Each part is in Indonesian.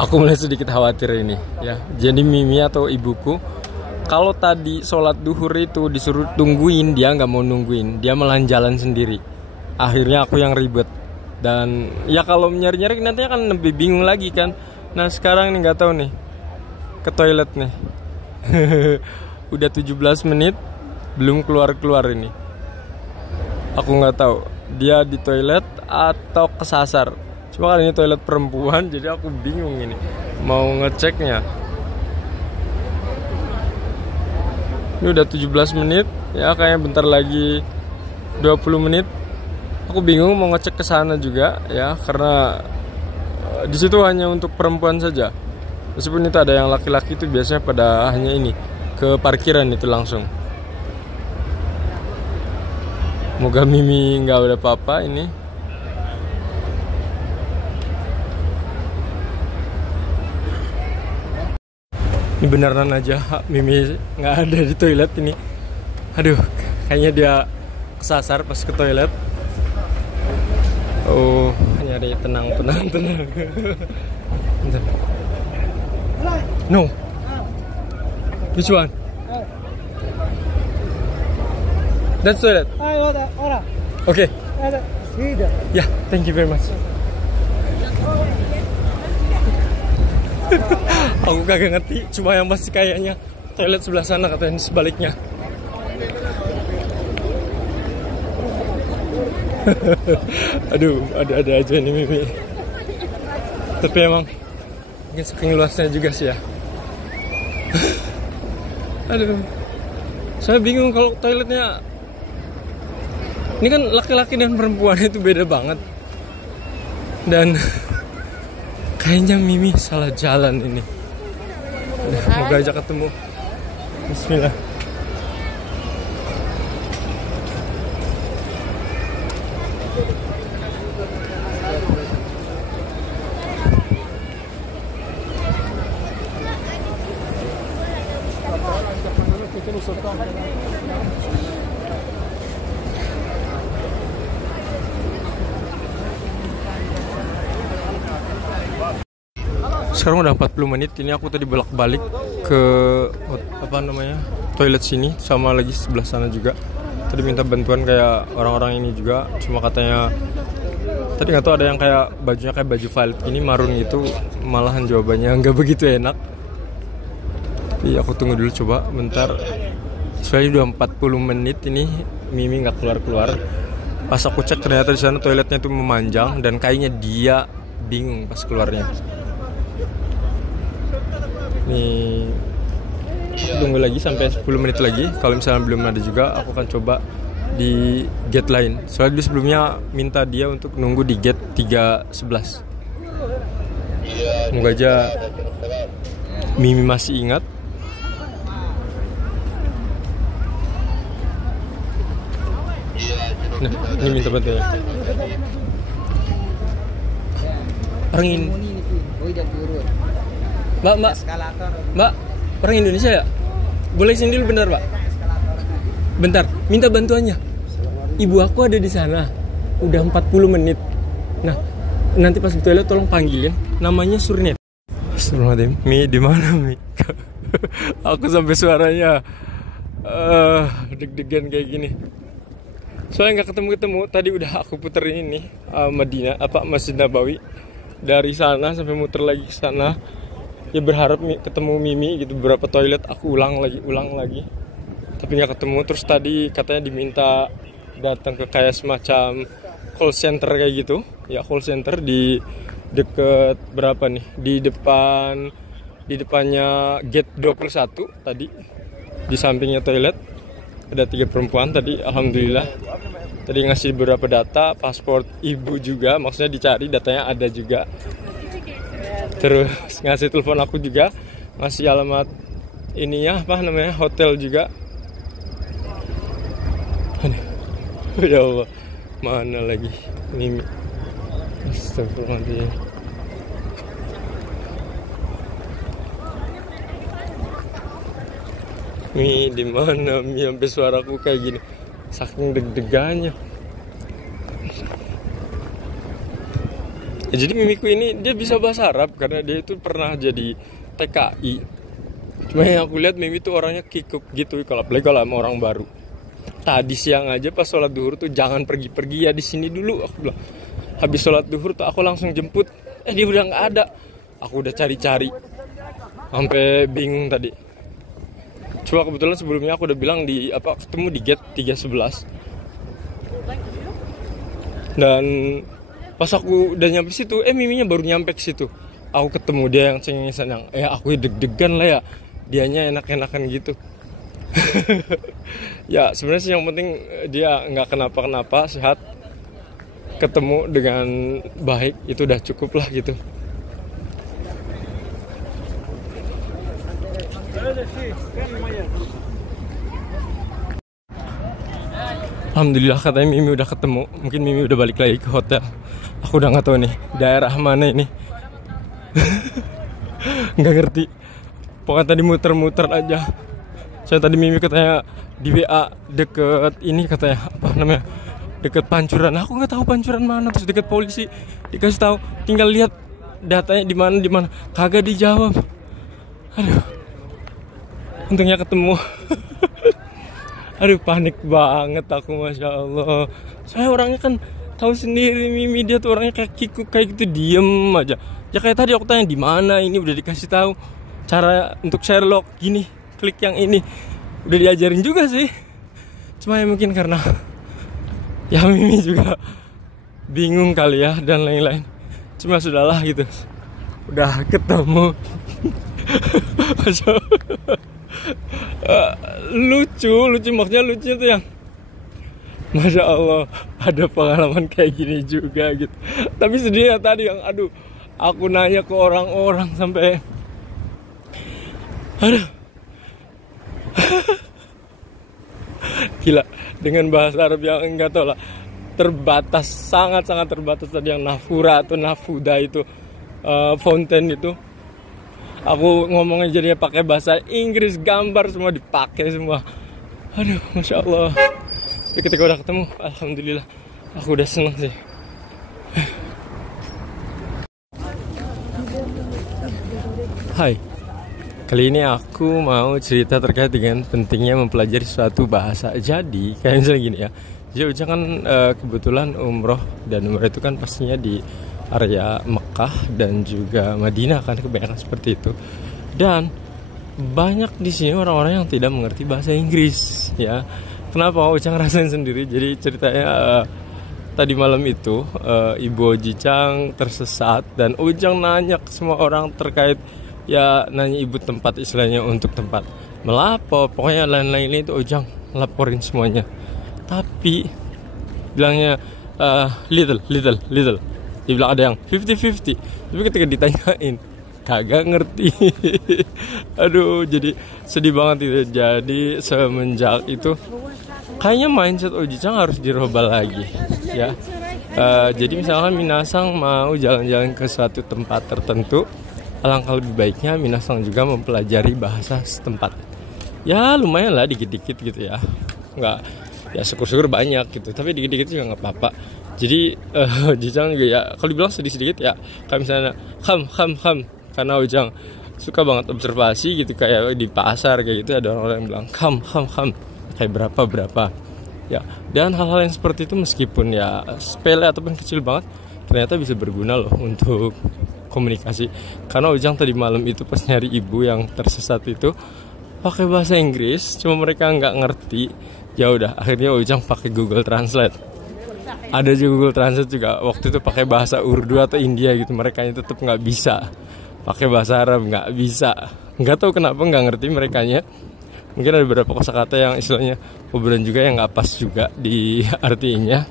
Aku mulai sedikit khawatir ini ya. Jadi Mimi atau ibuku, kalau tadi sholat duhur itu disuruh tungguin, dia nggak mau nungguin, dia malah jalan sendiri. Akhirnya aku yang ribet. Dan ya kalau nyari-nyari nantinya kan lebih bingung lagi kan. Nah sekarang nih nggak tahu nih, ke toilet nih. Udah 17 menit belum keluar-keluar ini. Aku nggak tahu dia di toilet atau kesasar. Cuma kali ini toilet perempuan, jadi aku bingung ini mau ngeceknya. Ini udah 17 menit, ya kayaknya bentar lagi 20 menit. Aku bingung mau ngecek ke sana juga ya, karena di situ hanya untuk perempuan saja. Meskipun itu ada yang laki-laki itu biasanya pada hanya ini ke parkiran itu langsung. Moga Mimi nggak ada apa-apa ini. Ini beneran aja Mimi nggak ada di toilet ini. Aduh, kayaknya dia kesasar pas ke toilet. Oh, nyari tenang. No. Which one? That's toilet. Okay. Yeah, thank you very much. Aku kagak ngerti, cuma yang pasti kayaknya toilet sebelah sana, katanya sebaliknya. Aduh, ada aja nih Mimi. Tapi emang mungkin saking luasnya juga sih ya. Aduh, saya bingung kalau toiletnya. Ini kan laki-laki dan perempuan itu beda banget. Dan kayaknya Mimi salah jalan ini. Moga aja ketemu. Bismillah. Sekarang udah 40 menit, ini aku tadi bolak-balik ke toilet sini sama lagi sebelah sana juga. Tadi minta bantuan kayak orang-orang ini juga, cuma katanya tadi nggak tahu ada yang kayak bajunya kayak baju violet ini marun gitu, malahan jawabannya nggak begitu enak. Tapi aku tunggu dulu coba bentar. Soalnya udah 40 menit ini Mimi nggak keluar-keluar. Pas aku cek ternyata di sana toiletnya itu memanjang dan kayaknya dia bingung pas keluarnya. Nih, tunggu lagi sampai 10 menit lagi. Kalau misalnya belum ada juga, aku akan coba di gate lain. Soalnya sebelumnya minta dia untuk nunggu di gate 311. Semoga aja Mimi masih ingat. Nah, ini minta bantuan. Orang ini. Mbak, orang Indonesia ya? Boleh sini dulu bentar, Pak. Bentar, minta bantuannya. Ibu aku ada di sana. Udah 40 menit. Nah, nanti pas di toilet tolong panggilin. Namanya Surnet. Astagfirullahaladzim. Mi, di mana Mi? Aku sampai suaranya deg-degan kayak gini. Soalnya nggak ketemu. Tadi udah aku puterin ini Masjid Nabawi. Dari sana sampai muter lagi ke sana. Ya berharap ketemu Mimi gitu, beberapa toilet aku ulang lagi tapi nggak ketemu. Terus tadi katanya diminta datang ke kayak semacam call center kayak gitu ya, call center di deket berapa nih, di depannya gate 21 tadi, di sampingnya toilet ada 3 perempuan tadi. Alhamdulillah tadi ngasih beberapa data, paspor ibu juga, maksudnya dicari datanya ada juga. Terus ngasih telepon aku juga, ngasih alamat ini ya, hotel juga. Ya Allah, mana lagi Mimi? Astagfirullahaladzim. Mi, di mana Mi? Sampai suaraku kayak gini, saking deg-degannya. Jadi mimiku ini dia bisa bahasa Arab karena dia itu pernah jadi TKI. Cuma yang aku lihat Mimi tuh orangnya kikuk gitu kalau apalagi kalau sama orang baru. Tadi siang aja pas sholat duhur tuh jangan pergi-pergi ya, di sini dulu aku bilang. Habis sholat duhur tuh aku langsung jemput. Dia udah nggak ada. Aku udah cari-cari sampai bingung tadi. Cuma kebetulan sebelumnya aku udah bilang ketemu di gate 311. Dan pas aku udah nyampe situ, Miminya baru nyampe ke situ. Aku ketemu dia yang cengengesan yang aku deg-degan lah ya. Dianya enak-enakan gitu. Ya sebenarnya sih yang penting dia nggak kenapa-kenapa, sehat, ketemu dengan baik, itu udah cukup lah gitu. Alhamdulillah katanya Mimi udah ketemu. Mungkin Mimi udah balik lagi ke hotel. Aku udah nggak tahu nih daerah mana ini. Nggak ngerti. Pokoknya tadi muter-muter aja. Saya tadi Mimi katanya di WA deket ini, katanya apa namanya, deket Pancuran. Aku nggak tahu Pancuran mana. Terus deket polisi dikasih tahu tinggal lihat datanya di mana. Kagak dijawab. Aduh. Untungnya ketemu. Aduh panik banget aku, Masya Allah. Saya orangnya kan tahu sendiri Mimi, dia tuh orangnya kayak kikuk kayak gitu, diem aja. Ya kayak tadi aku tanya di mana, ini udah dikasih tahu cara untuk Sherlock gini, klik yang ini, udah diajarin juga sih. Cuma ya mungkin karena ya Mimi juga bingung kali ya dan lain-lain. Cuma sudahlah gitu, udah ketemu. Masya Allah. Lucu maksudnya lucunya tuh yang Masya Allah ada pengalaman kayak gini juga gitu. Tapi sedih ya tadi yang aku nanya ke orang-orang sampai gila dengan bahasa Arab yang enggak tahu lah, terbatas, sangat-sangat terbatas. Tadi yang nafura atau nafuda itu fountain itu, aku ngomongnya jadinya pakai bahasa Inggris, gambar semua dipakai semua. Masya Allah. Tapi ketika udah ketemu, alhamdulillah, aku udah seneng sih. Hai, kali ini aku mau cerita terkait dengan pentingnya mempelajari suatu bahasa. Jadi kayak misalnya gini ya, jadi Uca kan kebetulan umroh, dan umroh itu kan pastinya di area Mekah dan juga Madinah kan, kebanyakan seperti itu. Dan banyak di sini orang-orang yang tidak mengerti bahasa Inggris ya. Kenapa? Ucang ngerasain sendiri. Jadi ceritanya tadi malam itu Ibu Oji Chang tersesat, dan Ujang nanya ke semua orang terkait, ya nanya ibu tempat, istilahnya untuk tempat melapor, pokoknya lain-lain itu Ujang laporin semuanya. Tapi bilangnya little. Dia bilang ada yang 50-50. Tapi ketika ditanyain kagak ngerti. Aduh, jadi sedih banget itu. Jadi semenjak itu kayaknya mindset Oji Chang harus dirubah lagi ya. Jadi misalkan Minasang mau jalan-jalan ke suatu tempat tertentu, alangkah lebih baiknya Minasang juga mempelajari bahasa setempat. Ya lumayan lah, dikit-dikit gitu ya. Enggak, ya syukur-syukur banyak gitu, tapi dikit-dikit juga nggak apa-apa. Jadi Ujang juga ya, kalau dibilang sedikit-sedikit ya, kayak misalnya kham, karena Ujang suka banget observasi gitu, kayak di pasar kayak gitu ada orang-orang yang bilang kham, kayak berapa ya. Dan hal-hal yang seperti itu meskipun ya sepele ataupun kecil banget, ternyata bisa berguna loh untuk komunikasi. Karena Ujang tadi malam itu pas nyari ibu yang tersesat itu pakai bahasa Inggris, cuma mereka nggak ngerti. Ya udah, akhirnya Ujang pakai Google Translate. Ada juga Google Translate juga waktu itu pakai bahasa Urdu atau India gitu, mereka tetap nggak bisa. Pakai bahasa Arab nggak bisa. Nggak tahu kenapa, nggak ngerti merekanya. Mungkin ada beberapa kosakata yang istilahnya obrolan juga yang nggak pas juga di artinya.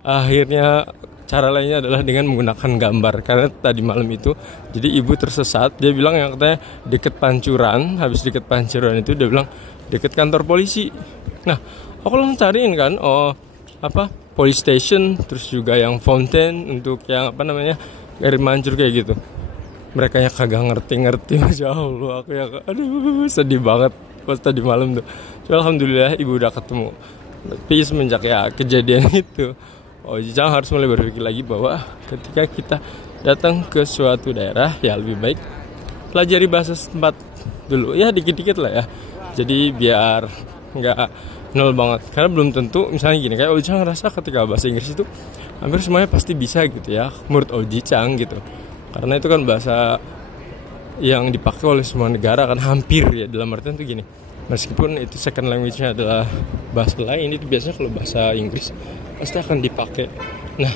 Akhirnya cara lainnya adalah dengan menggunakan gambar. Karena tadi malam itu, jadi ibu tersesat. Dia bilang yang katanya deket Pancuran. Habis deket Pancuran itu dia bilang deket kantor polisi. Nah, aku langsung cariin kan, police station, terus juga yang fountain untuk yang air mancur kayak gitu. Mereka yang kagak ngerti. Masya Allah, aku ya sedih banget pas tadi malam tuh. Cuma alhamdulillah ibu udah ketemu. Tapi semenjak ya kejadian itu, Oji Chang harus mulai berpikir lagi bahwa ketika kita datang ke suatu daerah, ya lebih baik pelajari bahasa setempat dulu, ya dikit-dikit lah ya. Jadi biar nggak nol banget, karena belum tentu misalnya gini, kayak Oji Chang ngerasa ketika bahasa Inggris itu hampir semuanya pasti bisa gitu ya, menurut Oji Chang gitu, karena itu kan bahasa yang dipakai oleh semua negara kan, hampir ya, dalam artian tuh gini, meskipun itu second language-nya adalah bahasa lain, itu biasanya kalau bahasa Inggris pasti akan dipakai. Nah,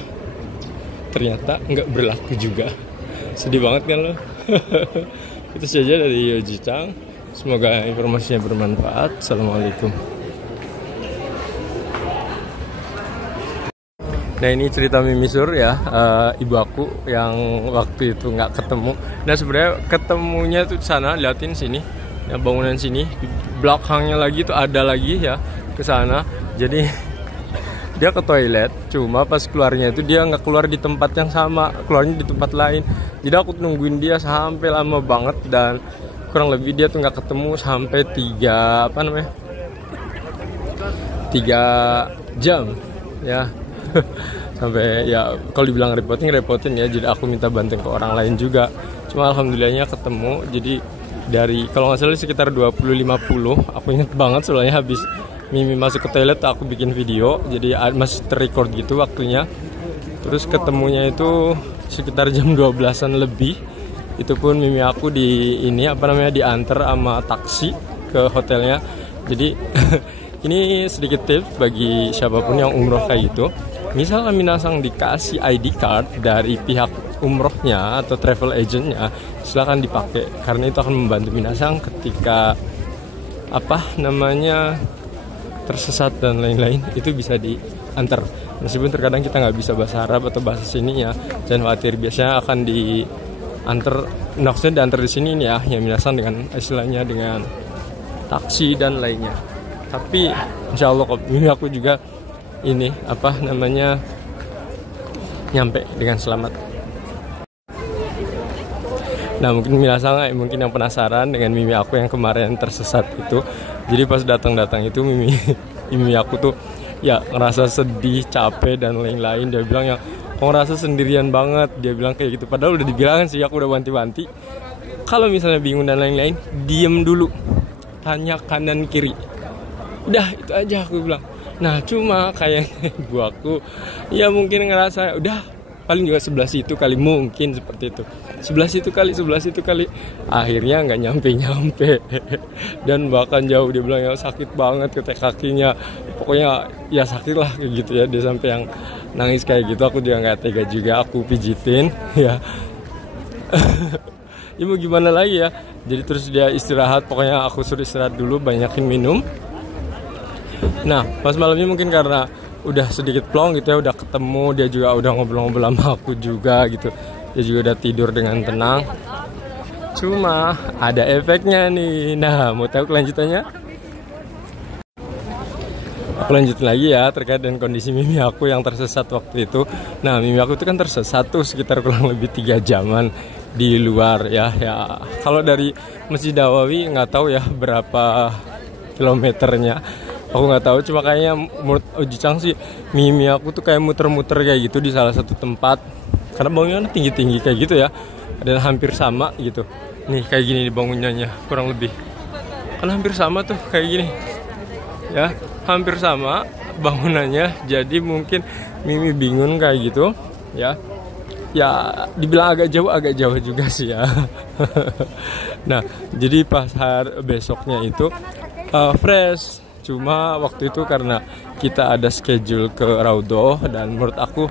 ternyata nggak berlaku juga. Sedih banget kan lo. Itu saja dari Oji Chang. Semoga informasinya bermanfaat. Assalamualaikum. Nah, ini cerita Mimi Sur ya, ibu aku yang waktu itu nggak ketemu. Nah, sebenarnya ketemunya tuh sana, liatin sini, yang bangunan sini, di belakangnya lagi tuh ada lagi ya ke sana. Jadi dia ke toilet, cuma pas keluarnya itu dia nggak keluar di tempat yang sama, keluarnya di tempat lain. Jadi aku nungguin dia sampai lama banget, dan kurang lebih dia tuh nggak ketemu sampai 3 jam ya. Sampai ya kalau dibilang repotin ya, jadi aku minta bantuan ke orang lain juga. Cuma alhamdulillahnya ketemu. Jadi dari kalau nggak salah sekitar 20-50, aku inget banget soalnya habis Mimi masuk ke toilet aku bikin video, jadi masih terrecord gitu waktunya. Terus ketemunya itu sekitar jam 12-an lebih. Itu pun Mimi aku diantar sama taksi ke hotelnya. Jadi ini sedikit tips bagi siapapun yang umroh kayak gitu. Misal Minasang dikasih ID card dari pihak umrohnya atau travel agentnya, silakan dipakai, karena itu akan membantu Minasang ketika tersesat dan lain-lain, itu bisa diantar. Meskipun terkadang kita nggak bisa bahasa Arab atau bahasa sini ya, jangan khawatir, biasanya akan diantar, maksudnya diantar di sini nih ya, yang Minasang dengan istilahnya dengan taksi dan lainnya. Tapi insya Allah kok Mimi aku juga nyampe dengan selamat. Nah, mungkin mungkin yang penasaran dengan Mimi aku yang kemarin tersesat itu. Jadi pas datang itu Mimi aku tuh ya ngerasa sedih, capek dan lain-lain. Dia bilang ya, kok ngerasa sendirian banget. Dia bilang kayak gitu. Padahal udah dibilangin sih, aku udah wanti-wanti. Kalau misalnya bingung dan lain-lain, diem dulu, tanya kanan kiri. Udah itu aja aku bilang. Nah, cuma kayaknya ibu aku ya mungkin ngerasa udah paling juga sebelah situ kali, mungkin seperti itu. Sebelah situ kali. Akhirnya nggak nyampe. Dan bahkan jauh, dia bilang ya sakit banget kakinya. Pokoknya ya sakit lah kayak gitu ya. Dia sampai yang nangis kayak gitu. Aku juga nggak tega juga, aku pijitin ya. Ya mau gimana lagi ya. Jadi terus dia istirahat. Pokoknya aku suruh istirahat dulu, banyakin minum. Nah, pas malamnya mungkin karena udah sedikit plong gitu ya, udah ketemu, dia juga udah ngobrol-ngobrol sama aku juga gitu. Dia juga udah tidur dengan tenang. Cuma ada efeknya nih. Nah, mau tahu kelanjutannya? Aku lanjutin lagi ya terkait dengan kondisi Mimi aku yang tersesat waktu itu. Nah, Mimi aku itu kan tersesat tuh sekitar kurang lebih 3 jaman di luar ya. Kalau dari Masjid Nawawi nggak tahu ya berapa kilometernya. Aku nggak tahu, cuma kayaknya menurut Oji Chang sih Mimi aku tuh kayak muter-muter kayak gitu di salah satu tempat, karena bangunannya tinggi-tinggi kayak gitu ya, dan hampir sama gitu. Nih kayak gini bangunannya kurang lebih, kan hampir sama tuh kayak gini ya, hampir sama bangunannya. Jadi mungkin Mimi bingung kayak gitu ya dibilang agak jauh juga sih ya. Nah, jadi pas hari besoknya itu fresh. Cuma waktu itu karena kita ada schedule ke Raudhoh, dan menurut aku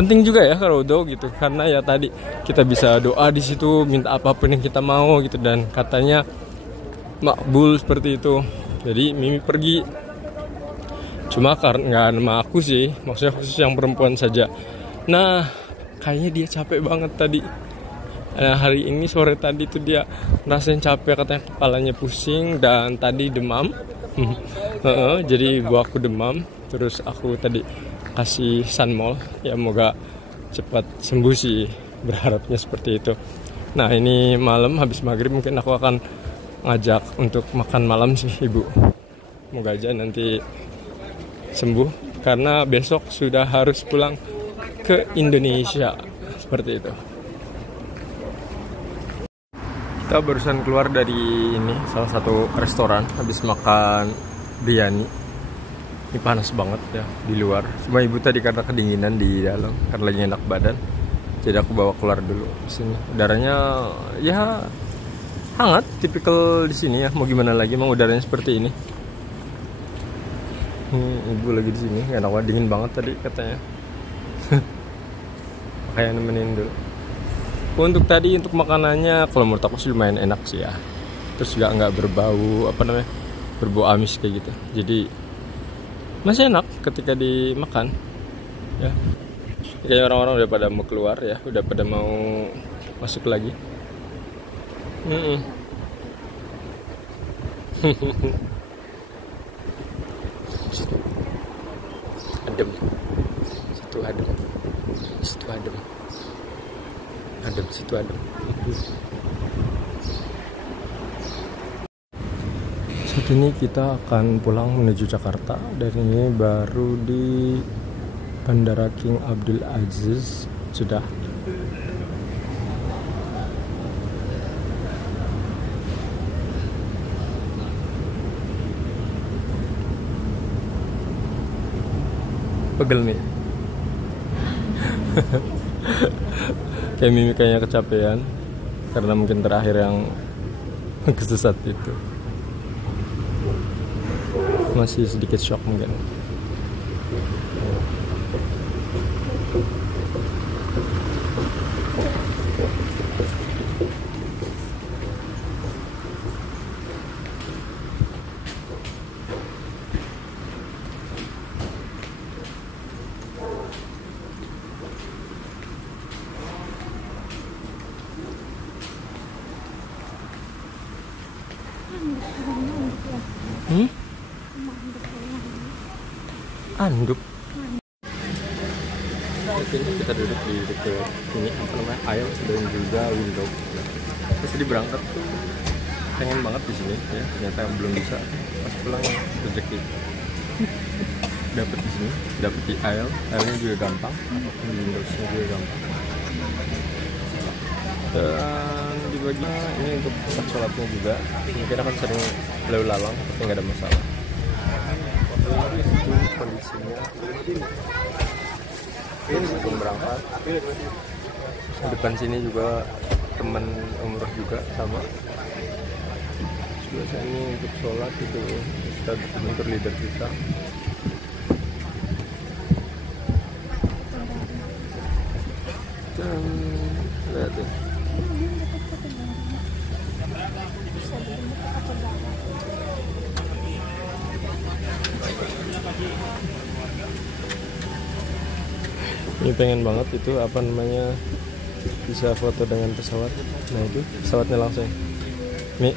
penting juga ya ke Raudhoh gitu, karena ya tadi kita bisa doa di situ, minta apapun yang kita mau gitu, dan katanya makbul seperti itu. Jadi Mimi pergi, cuma karena nggak nama aku sih, maksudnya khusus yang perempuan saja. Nah, kayaknya dia capek banget tadi. Hari ini sore tadi tuh dia ngerasain capek, katanya kepalanya pusing dan tadi demam. Jadi gua aku demam, terus aku tadi kasih Sunmol, ya moga cepat sembuh sih, berharapnya seperti itu. Nah, ini malam habis maghrib mungkin aku akan ngajak untuk makan malam sih ibu, moga aja nanti sembuh. karena besok sudah harus pulang ke Indonesia. Seperti itu. Kita barusan keluar dari ini, salah satu restoran, habis makan biryani. Ini panas banget ya di luar. Cuma ibu tadi karena kedinginan di dalam, karena lagi enak badan, jadi aku bawa keluar dulu sini. Udaranya ya hangat, tipikal di sini ya. Mau gimana lagi, emang udaranya seperti ini. Ibu lagi di sini, nggak enak banget, dingin banget tadi katanya. Makanya nemenin dulu. Untuk tadi, untuk makanannya, kalau menurut aku sih lumayan enak sih ya. Terus juga nggak berbau berbau amis kayak gitu. Jadi masih enak ketika dimakan. Ya. Kayaknya orang-orang udah pada mau keluar ya, udah pada mau masuk lagi. Adem, situ adem, situ adem, adem, situ adem. Saat ini kita akan pulang menuju Jakarta, dan ini baru di Bandara King Abdul Aziz sudah. Pegel nih. Kayak mimikanya kecapean karena mungkin terakhir yang kesesat itu. Masih sedikit shock mungkin. Anduk. Ini kita duduk di dekat ini aisle dan juga window. Terus tadi berangkat tuh pengen banget di sini ya, ternyata belum bisa. Pas pulang rezeki dapat di sini, dapat di aisle-nya juga gampang, di windowsnya juga gampang. Dan di bagian ini untuk tempat sholatnya juga mungkin akan sering lalu lalang tapi nggak ada masalah. Itu kondisinya ini sebelum berangkat. Depan sini juga teman umroh juga sama. Biasa ini untuk sholat itu kita bentur leader kita. Dan lihat ya. Ini pengen banget itu bisa foto dengan pesawat. Nah itu pesawatnya langsung Mi